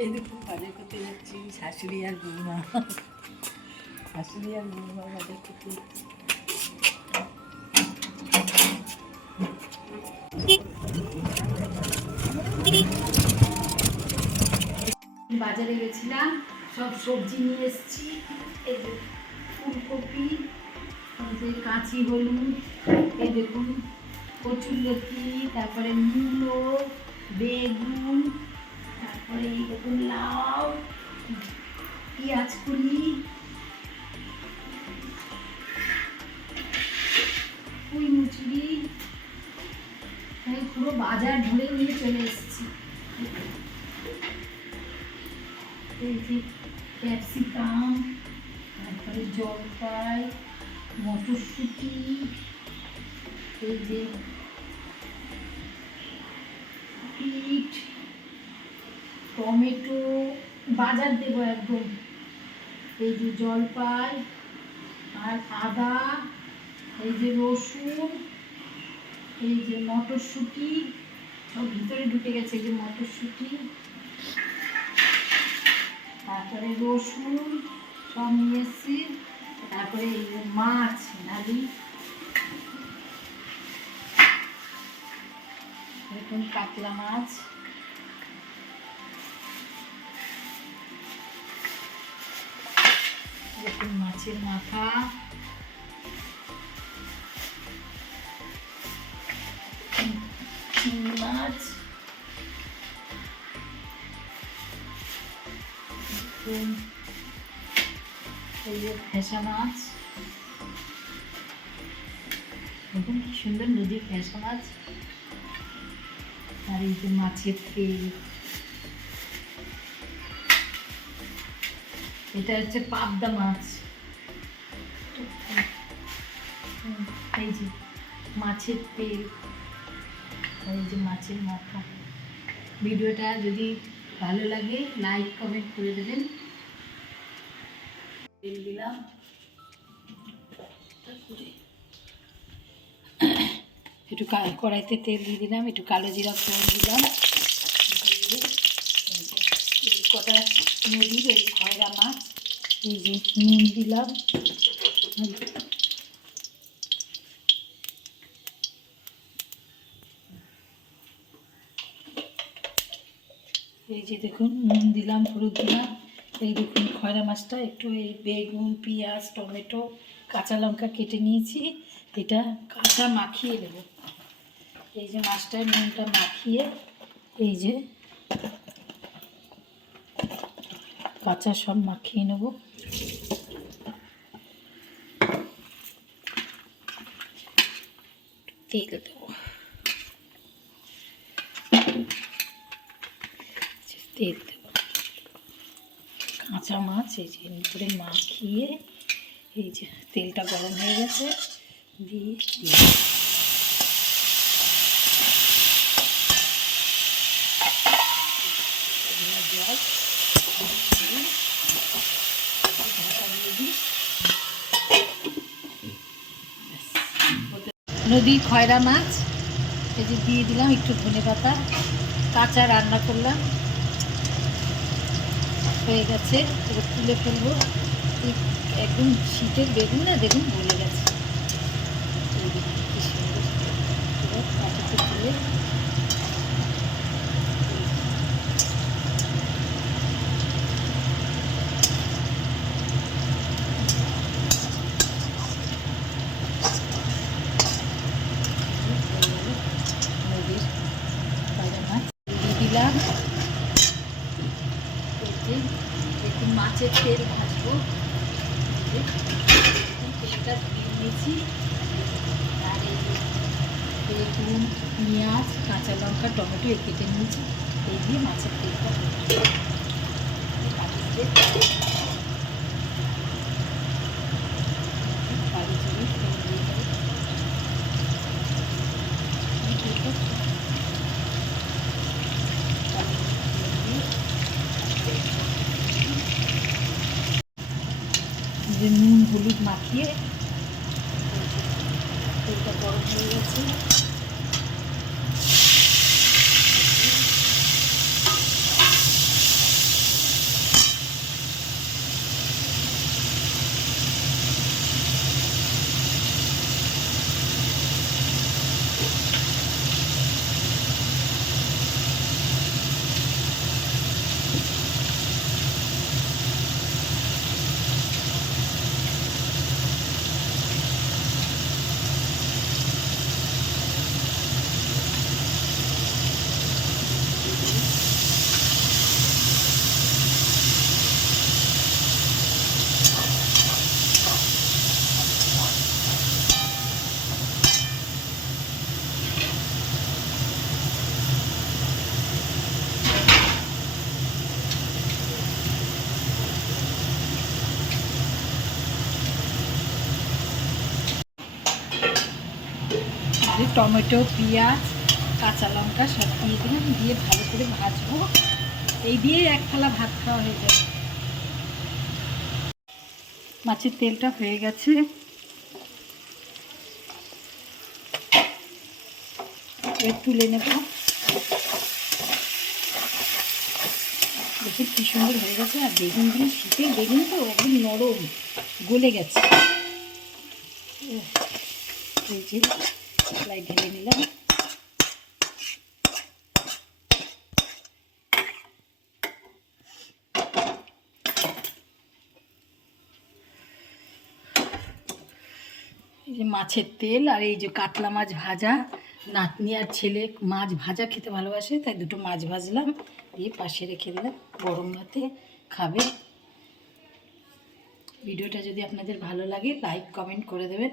এই দেখুন বাজার করতে যাচ্ছি, শাশুড়ি আর বৌমা। শাশুড়ি আর বৌমা বাজার করতে যাচ্ছি। বাজারে গেছিলাম, সব সবজি নিয়ে এসেছি। এই যে ফুলকপি, এই যে কাঁচি হলুদ, এই দেখুন কচুরলতি, তারপরে মূলো, বেগুন, তারপরে এই দেখুন লাউ, পেঁয়াজ কুলি, পুঁই মুচুরি, পুরো বাজার ঘুরে নিয়ে চলে এসেছি। এই যে ক্যাপসিকাম, তারপরে জলপাই, মটরশুঁটি, এই যে বিট, টমেটো, বাজার দেবো একদম। এই যে জলপাই আর আদা, এই যে রসুন, এই যে মটরশুঁটি, সব ভিতরে ঢুকে গেছে। এই যে মটরশুঁটি, তারপরে রসুন সব নিয়ে এসছি। তারপরে এই যে মাছ নালি, দেখুন কাতলা মাছ, দেখুন মাছের মাথা, চিংড়ি মাছ, এই যে ফ্যাসা মাছ, দেখুন কি সুন্দর নদীর ফ্যাসা মাছ। আর এই যে মাছের তেল, এটা হচ্ছে পাবদা মাছ। এই যে মাছের তেল, এই যে মাছের মাথা। ভিডিওটা যদি ভালো লাগে লাইক কমেন্ট করে দেবেন। তেল দিলাম, একটু কড়াইতে তেল দিয়ে দিলাম, একটু কালো জিরা ফোড়ন দিলাম, কটা নদীর এই খয়রা মাছ, এই যে নুন দিলাম, এই যে দেখুন নুন দিলাম, হলুদ দিলাম। এই দেখুন খয়রা মাছটা একটু এই বেগুন, পেঁয়াজ, টমেটো, কাঁচা লঙ্কা কেটে নিয়েছি, এটা কাঁচা মাখিয়ে নেব। এই যে মাছটায় নুনটা মাখিয়ে, এই যে কাঁচা সব মাখিয়ে নেব। তেল দেবো, তেল দেবো, কাঁচা মাছ এই যে করে মাখিয়ে, এই যে তেলটা গরম হয়ে গেছে, দিয়ে দিয়ে জল নদীর খয়রা মাছ এই যে দিয়ে দিলাম, একটু ধনেপাতা, কাঁচা রান্না করলাম, হয়ে গেছে। এবার তুলে ফেলবো। একদম শীতের বেগুন না, দেখুন গলে গেছে। পাটিতে তুলে নদীর খয়রা মাছ দিয়ে দিলাম। একটু মাছের তেল ভাজবো, তেলটা দিয়ে নিয়েছি। আর এই বেগুন, পেঁয়াজ, কাঁচা লঙ্কা, টমেটো কেটে নিয়েছি, এই দিয়ে মাছের তেলটা বাড়ি চুড়ি তেল দিয়ে দেবো। যে নুন হলুদ মাখিয়ে তেলটা গরম হয়ে গেছে, টমেটো, পেঁয়াজ, কাঁচা লঙ্কা সব দিয়ে দিলাম, দিয়ে ভালো করে ভাজবো। এই দিয়ে এক থালা ভাত খাওয়া হয়ে যাবে। মাছের তেলটা হয়ে গেছে, এবার তুলে নেব। দেখুন কি সুন্দর হয়ে গেছে। আর বেগুনগুলো শীতের বেগুন তো একদম নরম, গলে গেছে। এই যে কড়াই ঢেলে নিলাম। এই যে মাছের তেল আর এই যে কাতলা মাছ ভাজা। নাতনি আর ছেলে মাছ ভাজা খেতে ভালোবাসে, তাই দুটো মাছ ভাজলাম, দিয়ে পাশে রেখে দিলাম, গরম ভাতে খাবে। ভিডিওটা যদি আপনাদের ভালো লাগে লাইক কমেন্ট করে দেবেন।